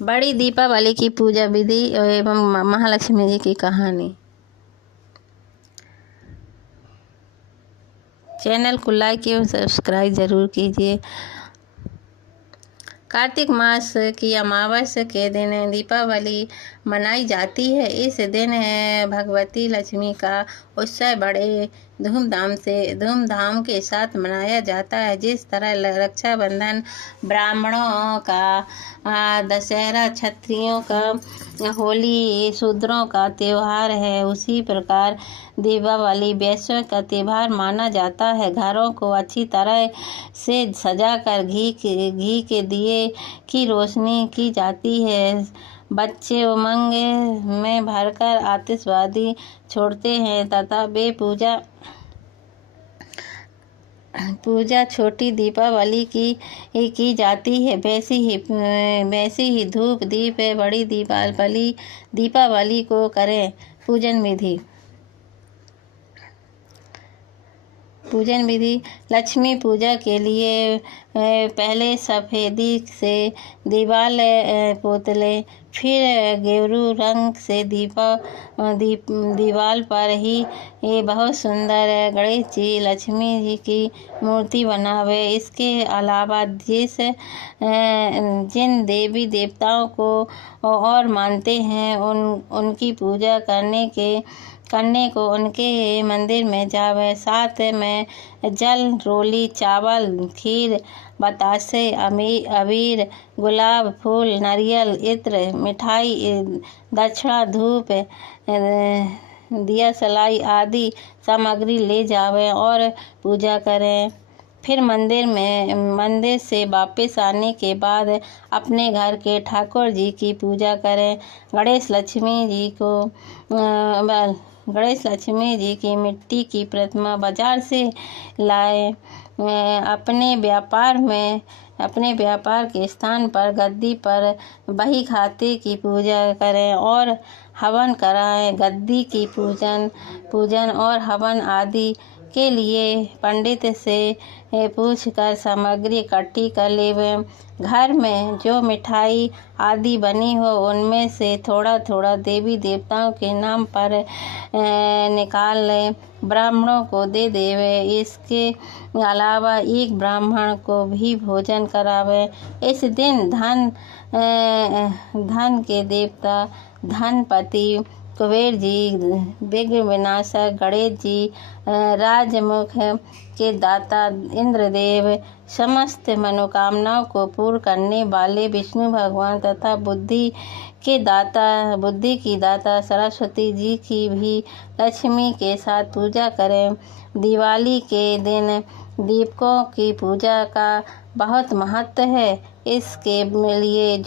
बड़ी दीपावली की पूजा विधि एवं महालक्ष्मी जी की कहानी। चैनल को लाइक एवं सब्सक्राइब जरूर कीजिए। कार्तिक मास की अमावस्या के दिन दीपावली मनाई जाती है। इस दिन भगवती लक्ष्मी का उत्सव बड़े धूमधाम के साथ मनाया जाता है। जिस तरह रक्षाबंधन ब्राह्मणों का, दशहरा क्षत्रियों का, होली शूद्रों का त्योहार है, उसी प्रकार दीपावली वैश्यों का त्योहार माना जाता है। घरों को अच्छी तरह से सजाकर घी के दिए की रोशनी की जाती है। बच्चे उमंग में भरकर आतिशबाजी छोड़ते हैं तथा वे पूजा छोटी दीपावली की जाती है। वैसे ही धूप दीप बड़ी दीपावली को करें। पूजन विधि। लक्ष्मी पूजा के लिए पहले सफ़ेदी से दीवाल पोतले, फिर गेरू रंग से दीवाल पर ही बहुत सुंदर गणेश जी, लक्ष्मी जी की मूर्ति बनावे। इसके अलावा जिन देवी देवताओं को और मानते हैं उनकी पूजा करने को उनके मंदिर में जावे। साथ में जल, रोली, चावल, खीर, बतासे, अबीर, गुलाब फूल, नारियल, इत्र, मिठाई, दक्षिणा, धूप, दिया सलाई आदि सामग्री ले जावे और पूजा करें। फिर मंदिर से वापस आने के बाद अपने घर के ठाकुर जी की पूजा करें। गणेश लक्ष्मी जी की मिट्टी की प्रतिमा बाजार से लाए। अपने व्यापार के स्थान पर गद्दी पर बही खाते की पूजा करें और हवन कराएं। गद्दी की पूजन और हवन आदि के लिए पंडित से पूछकर सामग्री इकट्ठी कर लेवें। घर में जो मिठाई आदि बनी हो उनमें से थोड़ा थोड़ा देवी देवताओं के नाम पर निकाल लें, ब्राह्मणों को दे देवे। इसके अलावा एक ब्राह्मण को भी भोजन करावे। इस दिन धन के देवता धनपति कुबेर जी, विघ्न विनाशक गणेश जी, राजमुख के दाता इंद्रदेव, समस्त मनोकामनाओं को पूर्ण करने वाले विष्णु भगवान तथा बुद्धि की दाता सरस्वती जी की भी लक्ष्मी के साथ पूजा करें। दिवाली के दिन दीपकों की पूजा का बहुत महत्व है। इसके लिए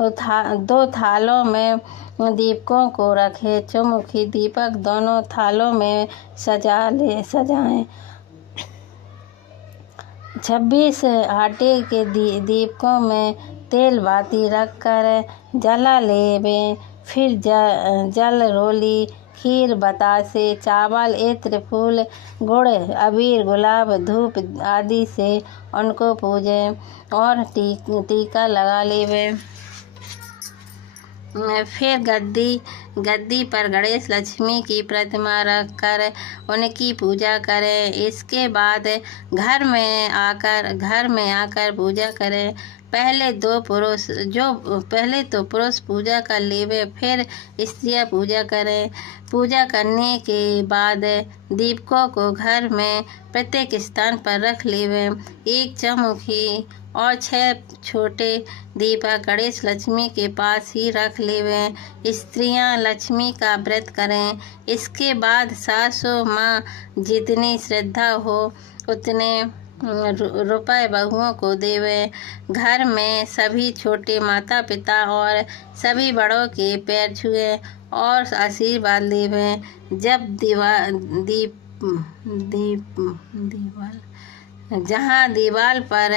दो थालों में दीपकों को रखें। चौमुखी दीपक दोनों थालों में सजाएं। 26 आटे के दीपकों में तेल बाती रखकर जला लेवें। फिर जल, रोली, खीर, बतासे, चावल, इत्र, फूल, गुड़, अबीर, गुलाब, धूप आदि से उनको पूजें और टीका लगा लेवें। फिर गद्दी पर गणेश लक्ष्मी की प्रतिमा रखकर उनकी पूजा करें। इसके बाद घर में आकर पूजा करें। पहले तो पुरुष पूजा कर लेवे, फिर स्त्रियां पूजा करें। पूजा करने के बाद दीपकों को घर में प्रत्येक स्थान पर रख लेवे। एक चौमुखी और 6 छोटे दीपक गणेश लक्ष्मी के पास ही रख लेवें। स्त्रियां लक्ष्मी का व्रत करें। इसके बाद सासू माँ जितनी श्रद्धा हो उतने रुपए बहुओं को देवें। घर में सभी छोटे माता पिता और सभी बड़ों के पैर छुएं और आशीर्वाद लेवें। जब जहाँ दीवाल पर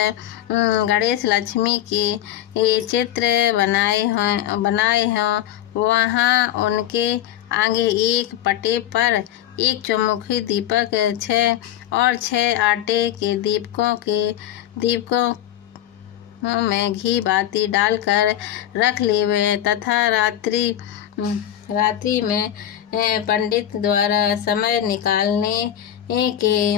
गणेश लक्ष्मी के चित्र बनाए हों वहाँ उनके आगे एक पटे पर एक चौमुखी दीपक 6 आटे के दीपकों में घी बाती डालकर रख लेवे तथा रात्रि में पंडित द्वारा समय निकालने के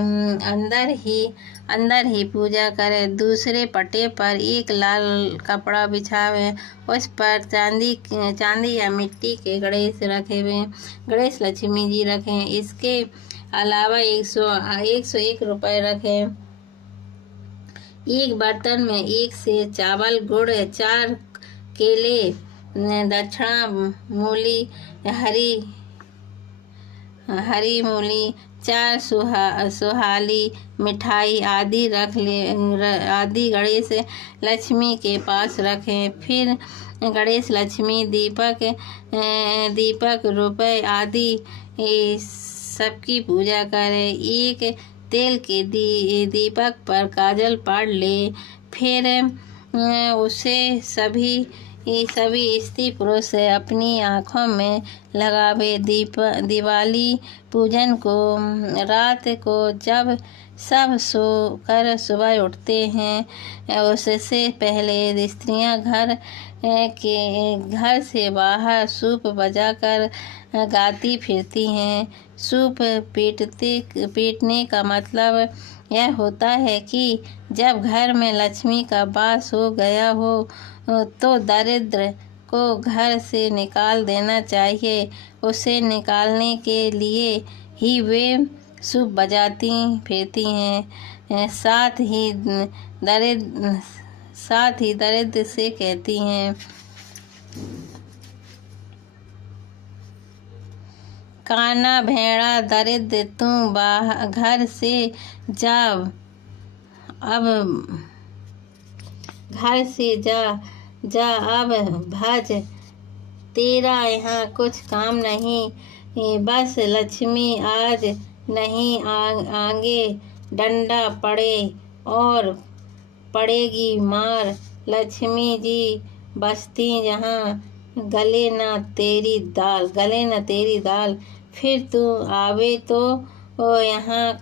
अंदर ही पूजा करे। दूसरे पटे पर एक लाल कपड़ा बिछावे, उस पर चांदी या मिट्टी के गणेश रखे हुए गणेश लक्ष्मी जी रखें। इसके अलावा 101 रुपये रखें। एक बर्तन में 1 से चावल, गुड़, 4 केले, दक्षिणा मूली, हरी मूली, 4 सुहाली मिठाई आदि आदि गणेश लक्ष्मी के पास रखें। फिर गणेश लक्ष्मी दीपक रुपए आदि सबकी पूजा करें। एक तेल के दीपक पर काजल पाड़ ले, फिर उसे सभी स्त्री पुरुष अपनी आँखों में लगावे। दिवाली पूजन को रात को जब सब सो कर सुबह उठते हैं, उससे पहले स्त्रियां घर से बाहर सूप बजाकर गाती फिरती हैं। सूप पीटने का मतलब यह होता है कि जब घर में लक्ष्मी का वास हो गया हो तो दरिद्र को घर से निकाल देना चाहिए। उसे निकालने के लिए ही वे सूप बजाती फिरती हैं। साथ ही दरिद्र से कहती हैं, काना भेड़ा दरिद्र तू घर से जा, अब घर से जा अब भज, तेरा यहाँ कुछ काम नहीं, बस लक्ष्मी आज नहीं आगे डंडा पड़े और पड़ेगी मार। लक्ष्मी जी बसती जहाँ गले न तेरी दाल, फिर तू आवे तो यहाँ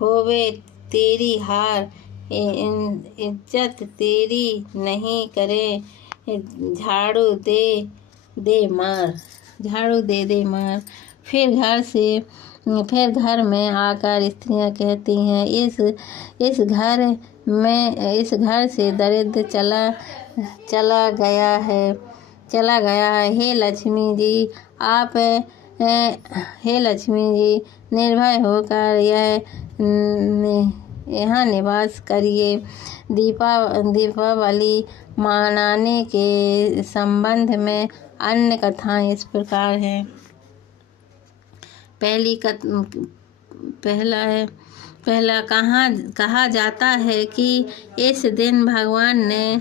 होवे तेरी हार। इज्जत तेरी नहीं करे, झाड़ू दे मार। फिर घर में आकर स्त्रियां कहती हैं, इस घर से दरिद्र चला गया है। हे लक्ष्मी जी निर्भय होकर यहाँ निवास करिए। दीपावली मनाने के संबंध में अन्य कथाएं इस प्रकार हैं। पहला कहा जाता है कि इस दिन भगवान ने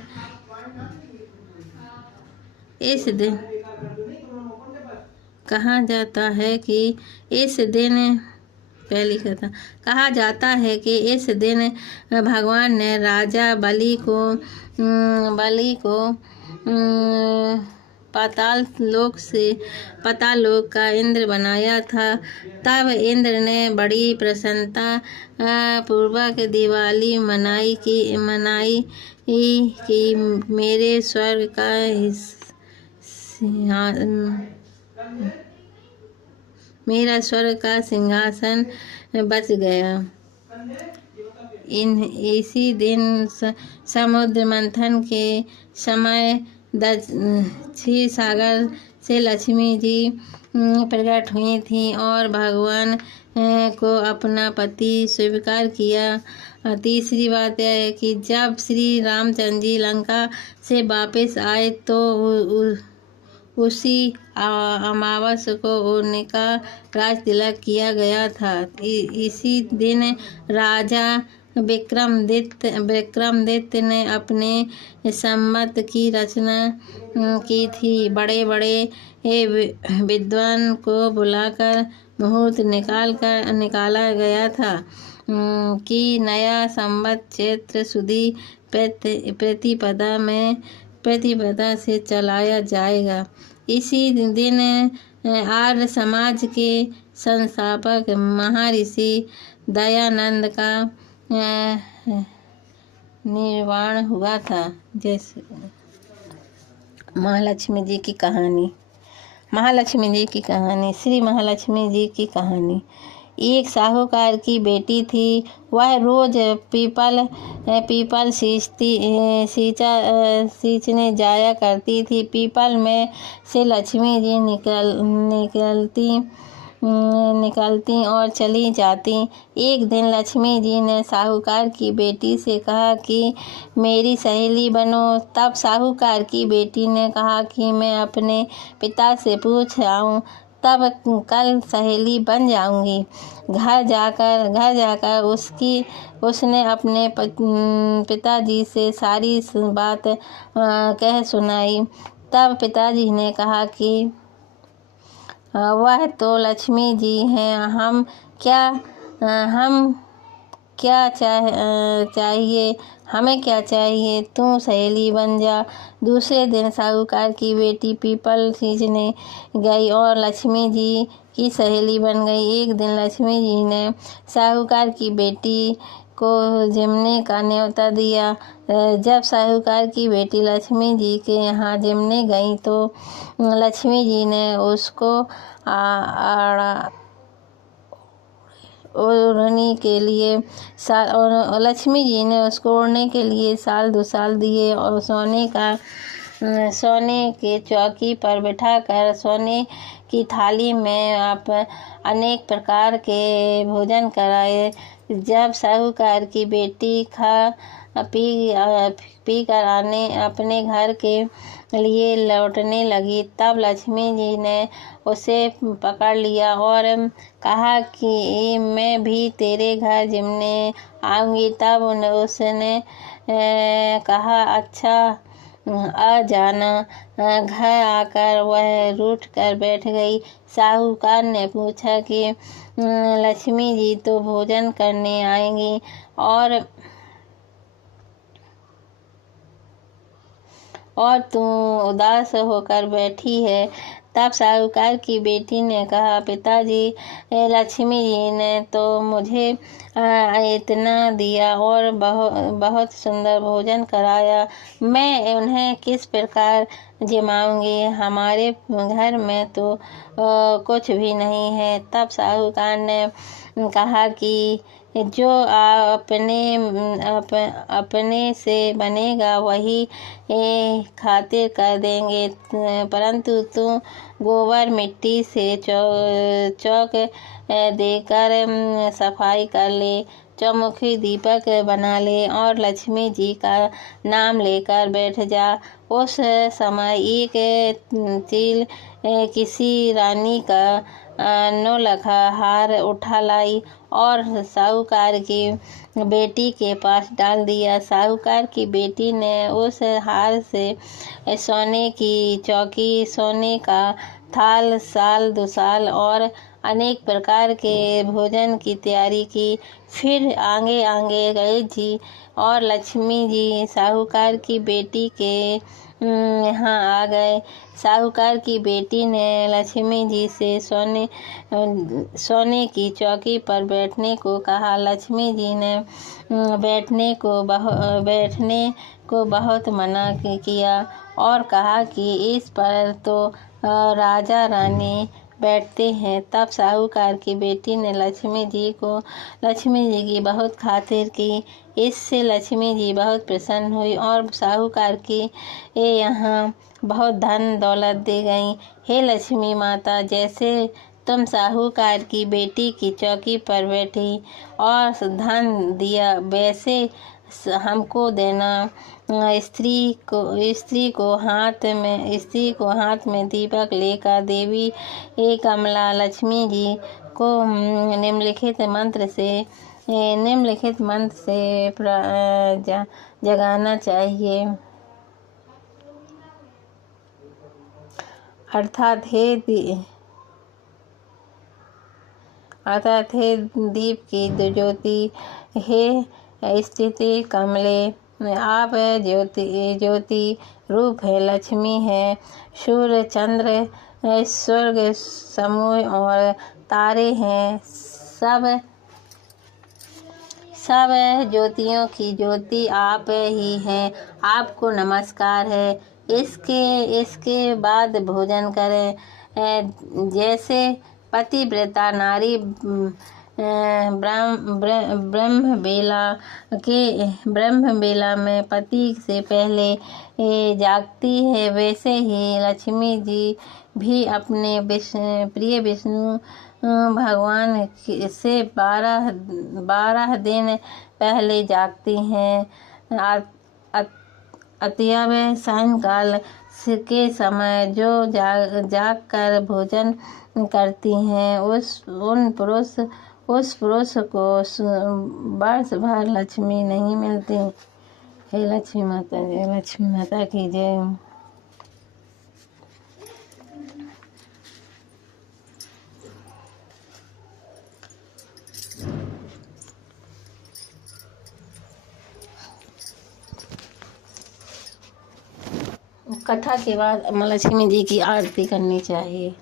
कहा जाता है कि इस दिन भगवान ने राजा बलि को पाताल लोक का इंद्र बनाया था। तब इंद्र ने बड़ी प्रसन्नता पूर्वक दिवाली मनाई कि मेरे स्वर्ग का मेरा स्वर्ग का सिंहासन बच गया। इसी दिन समुद्र मंथन के समय क्षीर सागर से लक्ष्मी जी प्रकट हुई थी और भगवान को अपना पति स्वीकार किया। तीसरी बात यह है कि जब श्री रामचंद्र जी लंका से वापस आए तो उसी अमावस को उनका राज तिलक किया गया था। इसी दिन राजा विक्रमादित्य ने अपने संमत की रचना की थी। बड़े विद्वान को बुलाकर मुहूर्त निकाला गया था कि नया संवत चैत्र सुदी प्रतिपदा से चलाया जाएगा। इसी दिन आर्य समाज के संस्थापक महर्षि दयानंद का निर्माण हुआ था। जैसे महालक्ष्मी जी की कहानी। महालक्ष्मी जी की कहानी। श्री महालक्ष्मी जी की कहानी। एक साहूकार की बेटी थी। वह रोज पीपल सींचने जाया करती थी। पीपल में से लक्ष्मी जी निकलती और चली जाती। एक दिन लक्ष्मी जी ने साहूकार की बेटी से कहा कि मेरी सहेली बनो। तब साहूकार की बेटी ने कहा कि मैं अपने पिता से पूछ आऊं, तब कल सहेली बन जाऊंगी। घर जाकर उसने अपने पिताजी से सारी बात कह सुनाई। तब पिताजी ने कहा कि वह तो लक्ष्मी जी हैं, हमें क्या चाहिए, तू सहेली बन जा। दूसरे दिन साहूकार की बेटी पीपल सींचने गई और लक्ष्मी जी की सहेली बन गई। एक दिन लक्ष्मी जी ने साहूकार की बेटी को जिमने का न्योता दिया। जब साहूकार की बेटी लक्ष्मी जी के यहाँ जिमने गई तो लक्ष्मी जी ने उसको ओढ़ने के लिए साल 2 साल दिए और सोने के चौकी पर बिठाकर सोने की थाली में आप अनेक प्रकार के भोजन कराए। जब साहूकार की बेटी पी कर अपने घर के लिए लौटने लगी, तब लक्ष्मी जी ने उसे पकड़ लिया और कहा कि मैं भी तेरे घर जिमने आऊँगी। तब उसने कहा अच्छा आ जाना। घर आकर वह रूठ कर बैठ गई। साहूकार ने पूछा कि लक्ष्मी जी तो भोजन करने आएंगी और तू उदास होकर बैठी है। तब साहूकार की बेटी ने कहा पिताजी, लक्ष्मी जी ने तो मुझे इतना दिया और बहुत सुंदर भोजन कराया, मैं उन्हें किस प्रकार जिमाऊंगी, हमारे घर में तो कुछ भी नहीं है। तब साहूकार ने कहा कि जो अपने से बनेगा वही खातिर कर देंगे, परंतु तू गोबर मिट्टी से चौक देकर सफाई कर ले, चौमुखी दीपक बना ले और लक्ष्मी जी का नाम लेकर बैठ जा। उस समय एक चील किसी रानी का नौलखा हार उठा लाई और साहूकार की बेटी के पास डाल दिया। साहूकार की बेटी ने उस हार से सोने की चौकी, सोने का थाल, साल 2 साल और अनेक प्रकार के भोजन की तैयारी की। फिर आगे गए जी और लक्ष्मी जी साहूकार की बेटी के यहाँ आ गए। साहूकार की बेटी ने लक्ष्मी जी से सोने की चौकी पर बैठने को कहा। लक्ष्मी जी ने बैठने को बहुत मना किया और कहा कि इस पर तो राजा रानी बैठते हैं। तब साहूकार की बेटी ने लक्ष्मी जी की बहुत खातिर की। इससे लक्ष्मी जी बहुत प्रसन्न हुई और साहूकार की यहाँ बहुत धन दौलत दे गई। हे लक्ष्मी माता, जैसे तुम साहूकार की बेटी की चौकी पर बैठी और धन दिया, वैसे हमको देना। स्त्री को हाथ में दीपक लेकर देवी कमला लक्ष्मी जी को निम्नलिखित मंत्र से जगाना चाहिए। अर्थात हे दीप की ज्योति, हे स्थिति कमले, आप ज्योति रूप है, लक्ष्मी है, सूर्य चंद्र स्वर्ग समूह और तारे हैं, सब ज्योतियों की ज्योति आप ही हैं, आपको नमस्कार है। इसके बाद भोजन करें। जैसे पतिव्रता नारी ब्रह्म बेला में पति से पहले जागती है, वैसे ही लक्ष्मी जी भी अपने प्रिय विष्णु भगवान से 12 दिन पहले जागती हैं। अतएव सायंकाल के समय जो जाग कर भोजन करती हैं उस पुरुष को वर्ष भर लक्ष्मी नहीं मिलती। हे लक्ष्मी माता जय, लक्ष्मी माता की जय। कथा के बाद लक्ष्मी जी की आरती करनी चाहिए।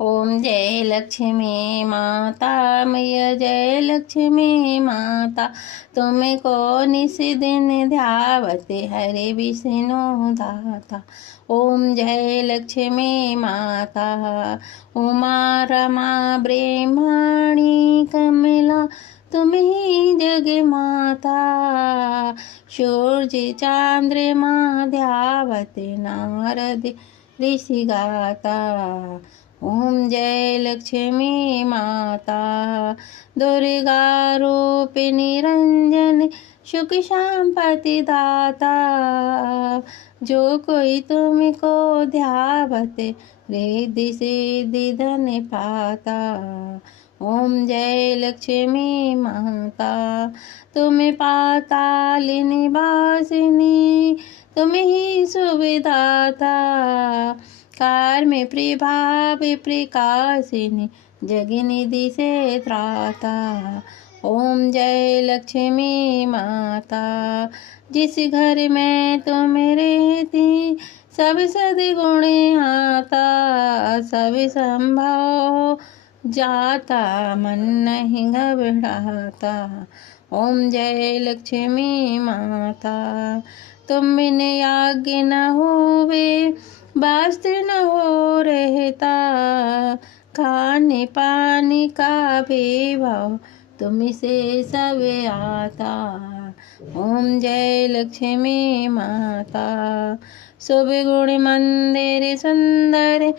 ओम जय लक्ष्मी माता मैया, जय लक्ष्मी माता, तुमको निस दिन ध्यावते हरे विष्णु दाता। ओम जय लक्ष्मी माता, उमा रमा ब्रह्मणी कमला, तुम ही जग माता। सूर्य चंद्रमा ध्यावते नारद ऋषि गाता। ओम जय लक्ष्मी माता, दुर्गा रूप निरंजन, सुख संपत्ति दाता। जो कोई तुमको ध्यावते रिद्धि सिद्धि धन पाता। ओम जय लक्ष्मी माता, तुम पाताल निवासिनी, तुम ही सुविदाता। कार में प्रभाव प्रकाशिनी, जगनिधि से त्राता। ओम जय लक्ष्मी माता, जिस घर में तुम रहती सब सद्गुण आता। सब संभव जाता, मन नहीं घबराता। ओम जय लक्ष्मी माता, तुम बिन आज्ञा न होवे, वास्त्र न हो रहता। खाने पानी का भी भाव तुम से सब आता। ओम जय लक्ष्मी माता, शुभ गुण मंदिर सुंदर,